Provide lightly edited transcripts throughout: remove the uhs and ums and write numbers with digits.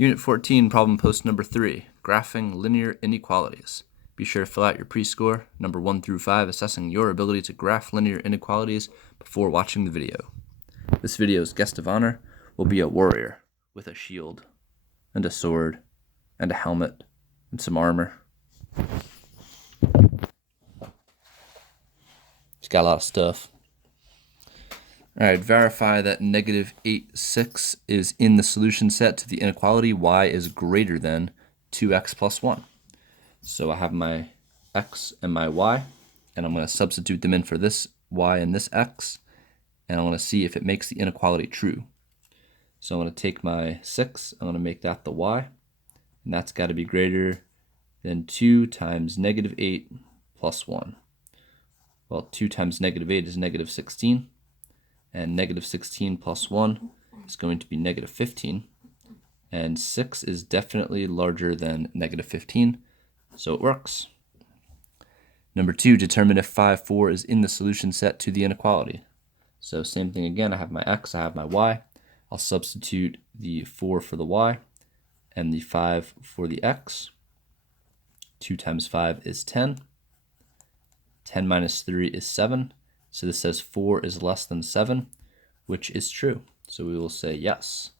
Unit 14, problem post number 3, graphing linear inequalities. Be sure to fill out your pre-score, number 1 through 5, assessing your ability to graph linear inequalities before watching the video. This video's guest of honor will be a warrior with a shield and a sword and a helmet and some armor. He's got a lot of stuff. Alright, verify that negative 8, 6 is in the solution set to the inequality y is greater than 2x plus 1. So I have my x and my y, and I'm going to substitute them in for this y and this x, and I'm going to see if it makes the inequality true. So I'm going to take my 6, I'm going to make that the y, and that's got to be greater than 2 times negative 8 plus 1. Well, 2 times negative 8 is negative 16. And negative 16 plus 1 is going to be negative 15. And 6 is definitely larger than negative 15, so it works. Number 2, determine if 5, 4 is in the solution set to the inequality. So same thing again, I have my x, I have my y. I'll substitute the 4 for the y and the 5 for the x. 2 times 5 is 10. 10 minus 3 is 7. So this says 4 is less than 7, which is true. So we will say yes.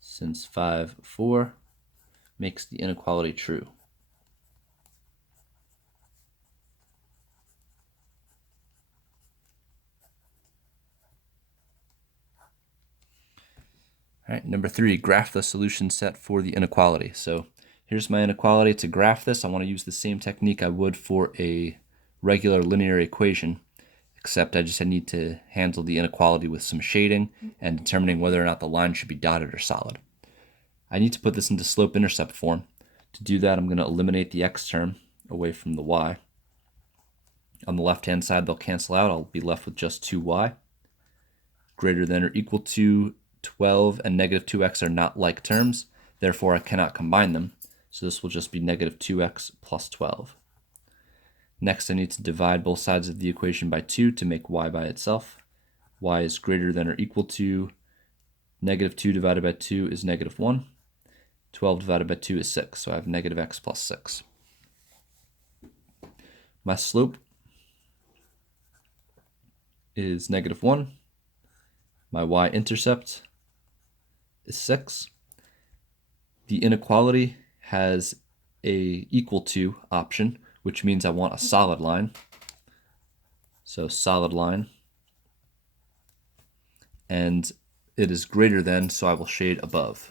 Since 5, 4 makes the inequality true. All right, number 3, graph the solution set for the inequality. So here's my inequality. To graph this, I want to use the same technique I would for a regular linear equation, except I just need to handle the inequality with some shading and determining whether or not the line should be dotted or solid. I need to put this into slope-intercept form. To do that, I'm going to eliminate the x term away from the y. On the left-hand side, they'll cancel out. I'll be left with just 2y. Greater than or equal to 12 and negative 2x are not like terms. Therefore, I cannot combine them. So this will just be negative 2x plus 12. Next, I need to divide both sides of the equation by 2 to make y by itself. Y is greater than or equal to negative 2 divided by 2 is negative 1. 12 divided by 2 is 6, so I have negative x plus 6. My slope is negative 1. My y-intercept is 6. The inequality has a equal to option, which means I want a solid line. So solid line. And it is greater than, so I will shade above.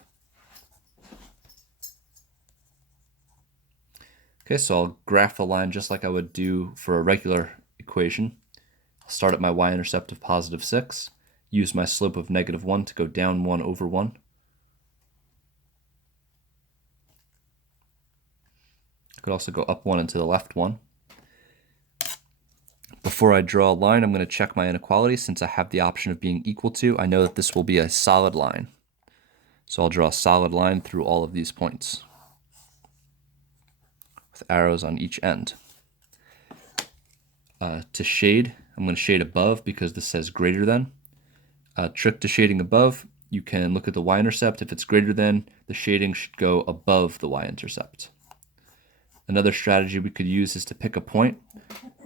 Okay, so I'll graph the line just like I would do for a regular equation. I'll start at my y-intercept of positive 6, use my slope of negative 1 to go down 1 over 1. Could also go up 1 and to the left 1. Before I draw a line, I'm going to check my inequality. Since I have the option of being equal to, I know that this will be a solid line. So I'll draw a solid line through all of these points with arrows on each end. To shade, I'm going to shade above because this says greater than. Trick to shading above, you can look at the y-intercept. If it's greater than, the shading should go above the y-intercept. Another strategy we could use is to pick a point.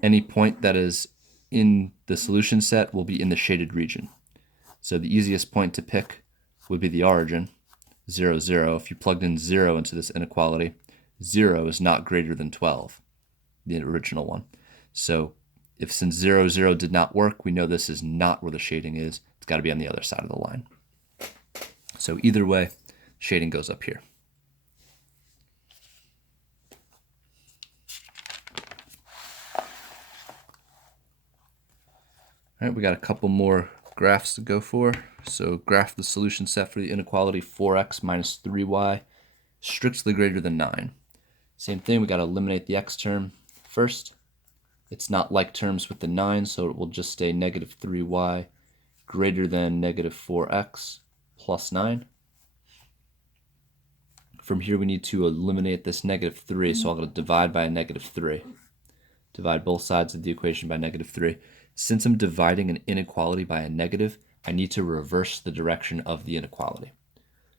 Any point that is in the solution set will be in the shaded region. So the easiest point to pick would be the origin, 0, 0. If you plugged in 0 into this inequality, 0 is not greater than 12, the original one. So since 0, 0 did not work, we know this is not where the shading is. It's got to be on the other side of the line. So either way, shading goes up here. All right, we got a couple more graphs to go for. So graph the solution set for the inequality 4x minus 3y strictly greater than 9. Same thing, we got to eliminate the x term first. It's not like terms with the 9, so it will just stay negative 3y greater than negative 4x plus 9. From here, we need to eliminate this negative 3, so I'm going to divide by a negative 3. Divide both sides of the equation by negative 3. Since I'm dividing an inequality by a negative, I need to reverse the direction of the inequality.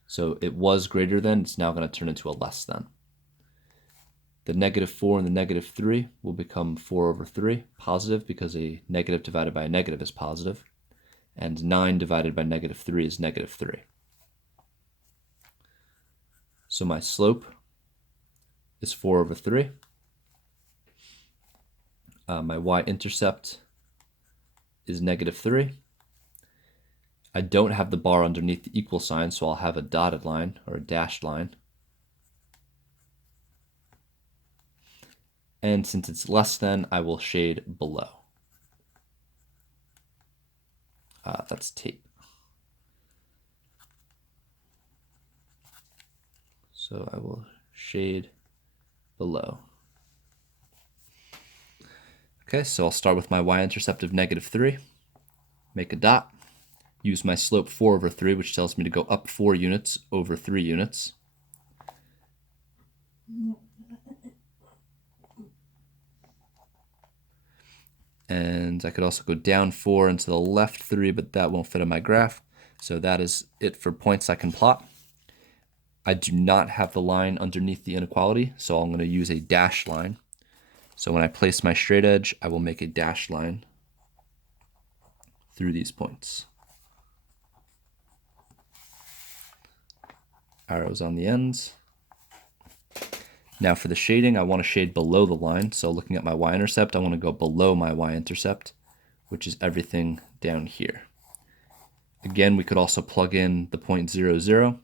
So it was greater than, it's now going to turn into a less than. The -4 and the -3 will become 4 over 3, positive, because a negative divided by a negative is positive. And 9 divided by -3 is -3. So my slope is 4 over 3. My y-intercept is -3. I don't have the bar underneath the equal sign, so I'll have a dotted line or a dashed line. And since it's less than, I will shade below. That's tape. So I will shade below. Okay, so I'll start with my y-intercept of -3, make a dot, use my slope 4 over 3, which tells me to go up 4 units over 3 units. And I could also go down 4 and to the left 3, but that won't fit on my graph. So that is it for points I can plot. I do not have the line underneath the inequality, so I'm going to use a dashed line. So when I place my straight edge, I will make a dashed line through these points. Arrows on the ends. Now for the shading, I want to shade below the line. So looking at my y-intercept, I want to go below my y-intercept, which is everything down here. Again, we could also plug in the point 0, 0.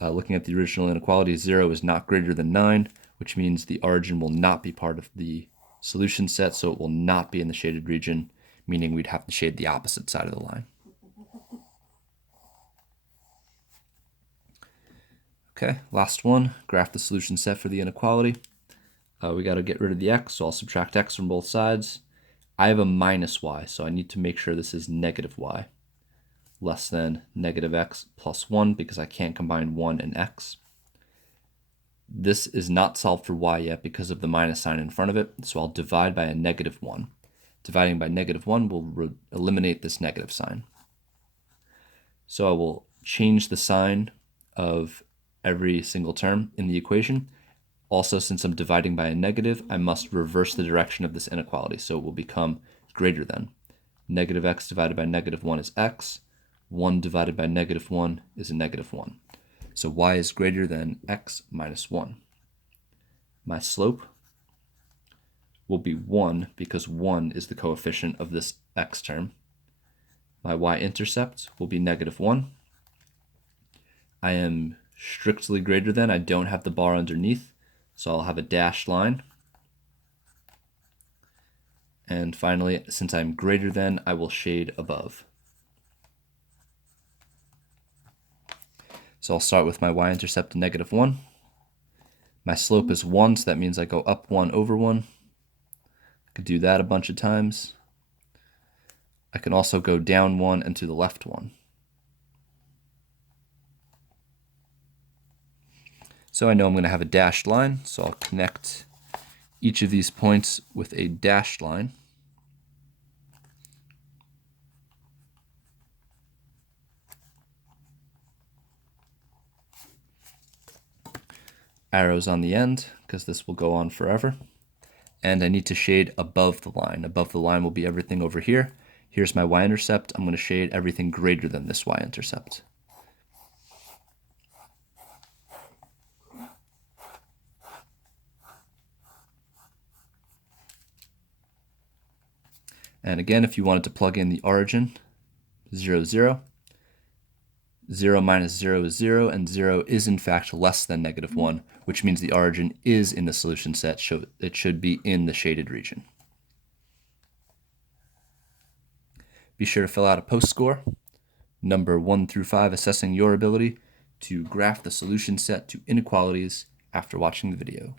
Looking at the original inequality, 0 is not greater than 9, which means the origin will not be part of the solution set, so it will not be in the shaded region, meaning we'd have to shade the opposite side of the line. Okay, last one, graph the solution set for the inequality. We got to get rid of the x, so I'll subtract x from both sides. I have a minus y, so I need to make sure this is -y, less than -x plus 1, because I can't combine 1 and x. This is not solved for y yet because of the minus sign in front of it, so I'll divide by a -1. Dividing by -1 will eliminate this negative sign. So I will change the sign of every single term in the equation. Also, since I'm dividing by a negative, I must reverse the direction of this inequality, so it will become greater than. -x divided by -1 is x. 1 divided by -1 is a -1. So y is greater than x minus 1. My slope will be 1 because 1 is the coefficient of this x term. My y-intercept will be -1. I am strictly greater than. I don't have the bar underneath, so I'll have a dashed line. And finally, since I'm greater than, I will shade above. So I'll start with my y-intercept of -1. My slope is 1, so that means I go up 1 over 1. I could do that a bunch of times. I can also go down 1 and to the left 1. So I know I'm going to have a dashed line, so I'll connect each of these points with a dashed line. Arrows on the end, because this will go on forever. And I need to shade above the line. Above the line will be everything over here. Here's my y-intercept. I'm going to shade everything greater than this y-intercept. And again, if you wanted to plug in the origin, 0, 0. 0 minus 0 is 0, and 0 is in fact less than -1, which means the origin is in the solution set, so it should be in the shaded region. Be sure to fill out a post score, number 1 through 5, assessing your ability to graph the solution set to inequalities after watching the video.